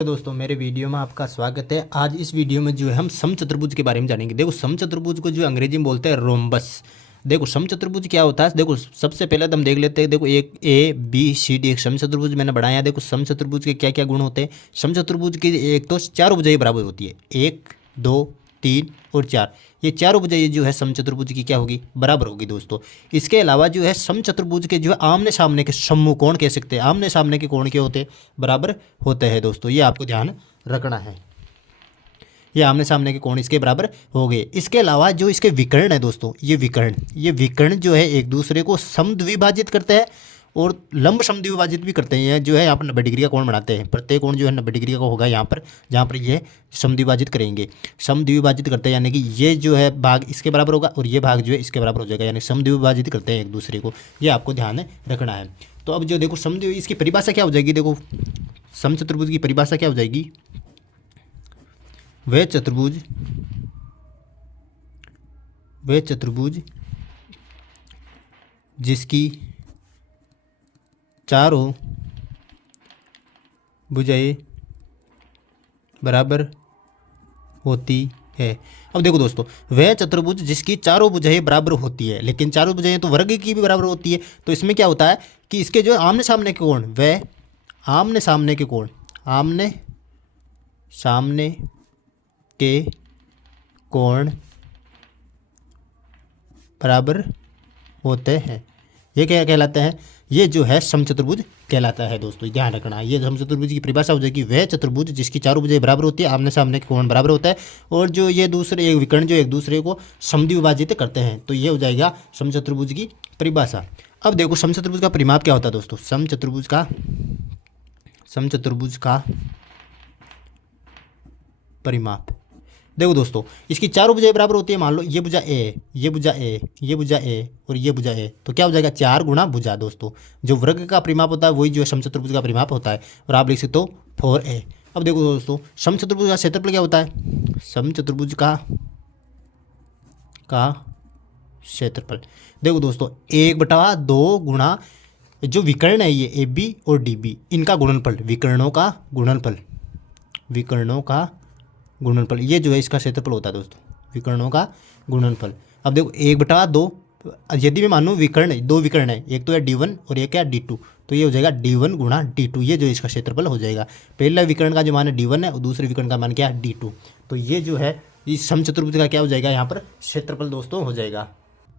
दोस्तों मेरे वीडियो में आपका स्वागत है। आज इस वीडियो में जो है हम समचतुर्भुज के बारे में जानेंगे। देखो समचतुर्भुज को जो अंग्रेजी में बोलते हैं रोम्बस। देखो समचतुर्भुज क्या होता है, देखो सबसे पहले तो हम देख लेते हैं। देखो एक ए बी सी डी एक समचतुर्भुज मैंने बनाया। देखो समचतुर्भुज के क्या क्या गुण होते हैं। समचतुर्भुज की एक तो चारों भुजाएं बराबर होती है, 1 2 3 और 4। ये चारों भुजाएं जो है समचतुर्भुज की क्या होगी, बराबर होगी दोस्तों। इसके अलावा जो है समचतुर्भुज के जो है आमने सामने के समूह कोण कह सकते हैं। आमने सामने के कोण क्या होते हैं, बराबर होते हैं दोस्तों। ये आपको ध्यान रखना है, ये आमने सामने के कोण इसके बराबर हो गए। इसके अलावा जो इसके विकर्ण है दोस्तों, ये विकर्ण जो है एक दूसरे को समद्विभाजित करते हैं और लंब समद्विभाजित भी करते हैं। ये जो है यहाँ पर 90 डिग्री का कोण बनाते हैं। प्रत्येक कोण जो है 90 डिग्री का होगा यहाँ पर, जहाँ पर ये समद्विभाजित करेंगे, समद्विभाजित करते हैं। यानी कि ये जो है भाग इसके बराबर होगा और ये भाग जो है इसके बराबर हो जाएगा, यानी समद्विभाजित करते हैं एक दूसरे को। ये आपको ध्यान रखना है। तो अब जो देखो समद्वि, इसकी परिभाषा क्या हो जाएगी, देखो समचतुर्भुज की परिभाषा क्या हो जाएगी। वह चतुर्भुज जिसकी चारों भुजाएं बराबर होती है। अब देखो दोस्तों, वह चतुर्भुज जिसकी चारों भुजाएं बराबर होती है, लेकिन चारों भुजाएं तो वर्ग की भी बराबर होती है। तो इसमें क्या होता है कि इसके जो आमने सामने के कोण, वह आमने सामने के कोण बराबर होते हैं। ये क्या कहलाते हैं, ये जो है समचतुर्भुज कहलाता है दोस्तों। ध्यान रखना, ये समचतुर्भुज की परिभाषा हो जाएगी। वह चतुर्भुज जिसकी चारों भुजाएं बराबर होती है, आमने सामने के कोण बराबर होता है, और जो ये दूसरे एक विकर्ण जो एक दूसरे को समद्विभाजित करते हैं। तो ये हो जाएगा समचतुर्भुज की परिभाषा। अब देखो समचतुर्भुज का परिमाप क्या होता है दोस्तों। समचतुर्भुज का परिमाप, देखो दोस्तों, इसकी चारों भुजाएं बराबर होती है। मान लो ये भुजा ए, ये भुजा ए, ये भुजा ए और ये भुजा ए, तो क्या हो जाएगा 4 गुणा भुजा दोस्तों। जो वर्ग का परिमाप होता है वही जो है समचतुर्भुज का परिमाप होता है, और आप लिख सकते हो 4a। अब देखो दोस्तों, समचतुर्भुज का क्षेत्रफल क्या होता है। समचतुर्भुज का क्षेत्रफल, देखो दोस्तों 1/2 गुणा जो विकर्ण है ये ए बी और डी बी, इनका गुणनफल, विकर्णों का गुणनफल, ये जो है इसका क्षेत्रफल होता है दोस्तों, विकर्णों का गुणनफल। अब देखो 1/2, यदि मैं मानूँ विकर्ण, 2 विकर्ण है, एक तो है D1 और एक है D2, तो ये हो जाएगा D1 गुणा D2। ये जो इसका क्षेत्रफल हो जाएगा। पहला विकर्ण का जो मान है D1 है और दूसरे विकर्ण का मान क्या है D2। तो ये जो है इस समचतुर्भुज का क्या हो जाएगा, यहाँ पर क्षेत्रफल दोस्तों हो जाएगा।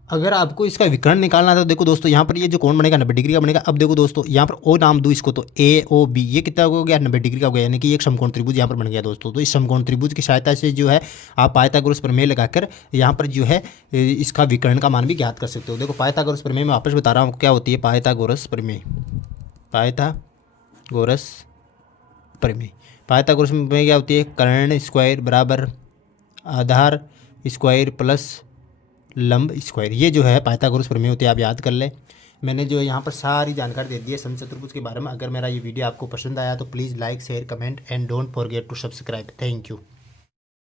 अगर आपको इसका विकर्ण निकालना था तो देखो दोस्तों, यहाँ पर ये जो कोण बनेगा 90 डिग्री का बनेगा। अब देखो दोस्तों, यहाँ पर ओ नाम दूँ इसको, तो ए ओ बी, ये कितना हो गया 90 डिग्री का हो गया, यानी कि एक समकोण त्रिभुज यहाँ पर बन गया दोस्तों। तो इस समकोण त्रिभुज की सहायता से जो है आप पाइथागोरस प्रमेय लगाकर यहाँ पर जो है इसका विकर्ण का मान भी ज्ञात कर सकते हो। देखो पाइथागोरस प्रमेय में वापस बता रहा हूँ क्या होती है। पाइथागोरस प्रमेय क्या होती है, कर्ण स्क्वायर बराबर आधार स्क्वायर प्लस लंब स्क्वायर। ये जो है पाइथागोरस प्रमेय होती है, आप याद कर ले। मैंने जो है यहाँ पर सारी जानकारी दे दी है समचतुर्भुज के बारे में। अगर मेरा ये वीडियो आपको पसंद आया तो please like share comment and don't forget to subscribe. Thank you.